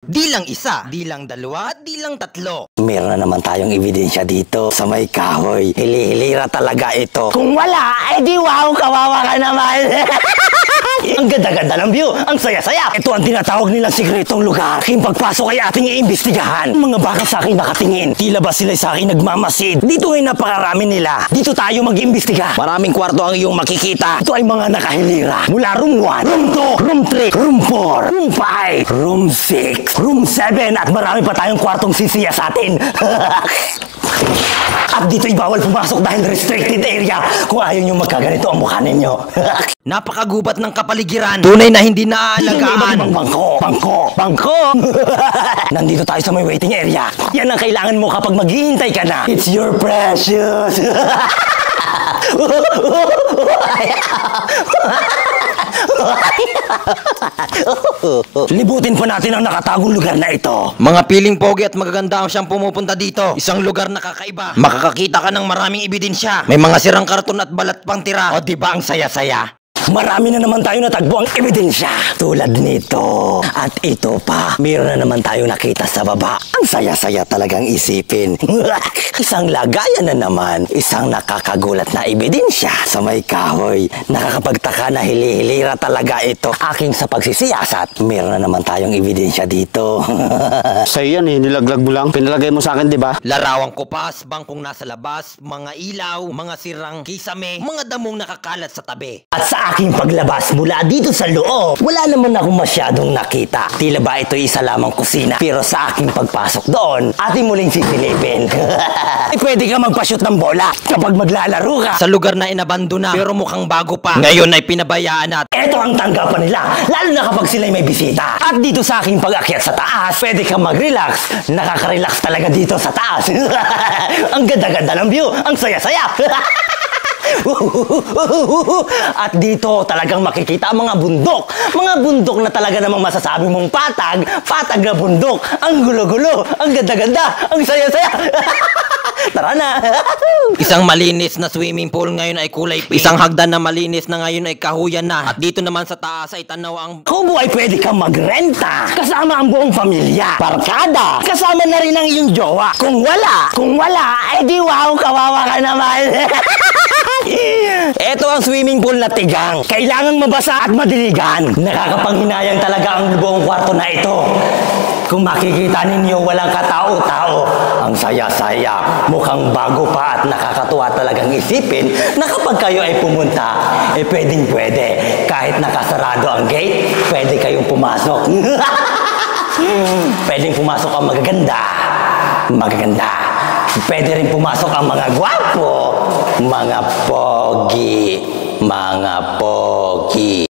Di lang isa, di lang dalawa, di lang tatlo. Meron na naman tayong ebidensya dito sa may kahoy. Hilihilira talaga ito. Kung wala, di wow, kawawa ka naman. Ang ganda-ganda ng view, ang saya-saya. Ito ang tinatawag nilang sikretong lugar. Aking pagpasok ay ating iimbestigahan. Mga baka sa akin nakatingin. Tila ba sila sa akin nagmamasid? Dito ay napakarami nila. Dito tayo mag-imbestiga. Maraming kwarto ang iyong makikita. Ito ay mga nakahilira. Mula room 1, room 2, room 3, room 4, room 5, room 6, room 7, at marami pa tayong kwartong sisiya sa atin. At dito'y bawal pumasok dahil restricted area. Kung ayaw nyo magkaganito ang mukha ninyo. Napakagubat ng kapaligiran. Tunay na hindi naaalagaan. Bangko! Nandito tayo sa may waiting area. Yan ang kailangan mo kapag maghihintay ka na. It's your precious. Libutin pa natin ang nakatagong lugar na ito. Mga piling pogi at magaganda ang siyang pumupunta dito. Isang lugar na kakaiba. Makakakita ka ng maraming ebidensya. May mga sirang karton at balat pang tira. O diba ang saya-saya? Marami na naman tayo natagbo ang ebidensya. Tulad nito. At ito pa. Meron na naman tayo nakita sa baba. Ang saya-saya talagang isipin. Isang lagayan na naman. Isang nakakagulat na ebidensya sa may kahoy. Nakakapagtaka na hilihilira talaga ito. Aking sa pagsisiyasat. Meron na naman tayong ebidensya dito. Sa'yo yan eh, nilaglag mo lang. Pinalagay mo sa akin, di ba? Larawang kupas, bangkong nasa labas, mga ilaw, mga sirang kisame, mga damong nakakalat sa tabi. At sa aking paglabas mula dito sa loob, wala naman ako masyadong nakita. Tila ba ito isa lamang kusina? Pero sa aking pagpasok doon, ating muling sisilipin. Pwede ka magpa-shoot ng bola kapag maglalaro ka. Sa lugar na inabandona, pero mukhang bago pa. Ngayon ay pinabayaan at Ito ang tanggapan nila, lalo na kapag sila'y may bisita. At dito sa aking pag-akyat sa taas, pwede kang mag-relax. Nakaka-relax talaga dito sa taas. Ang ganda-ganda ng view, ang saya-saya. At dito talagang makikita ang mga bundok. Mga bundok na talaga namang masasabi mong patag, patag na bundok. Ang gulo-gulo, ang ganda-ganda, ang saya-saya. Tara na. isang malinis na swimming pool ngayon ay kulay pink. Isang hagdan na malinis na ngayon ay kahuyan na. At dito naman sa taas ay tanaw ang Kubo ay pwede kang magrenta. Kasama ang buong pamilya. Barkada. Kasama na rin ang iyong jowa. Kung wala, di wow, kawawa ka naman. Ito ang swimming pool na tigang. Kailangang mabasa at madiligan. Nakakapanghinayang talaga ang buong kwarto na ito. Kung makikita ninyo, walang katao-tao. Ang saya-saya. Mukhang bago pa at nakakatuwa talagang isipin na kapag kayo ay pumunta, pwedeng-pwede. Kahit nakasarado ang gate, pwede kayong pumasok. Pwedeng pumasok ang magaganda. Pwede rin pumasok ang mga gwapo, mga pogi.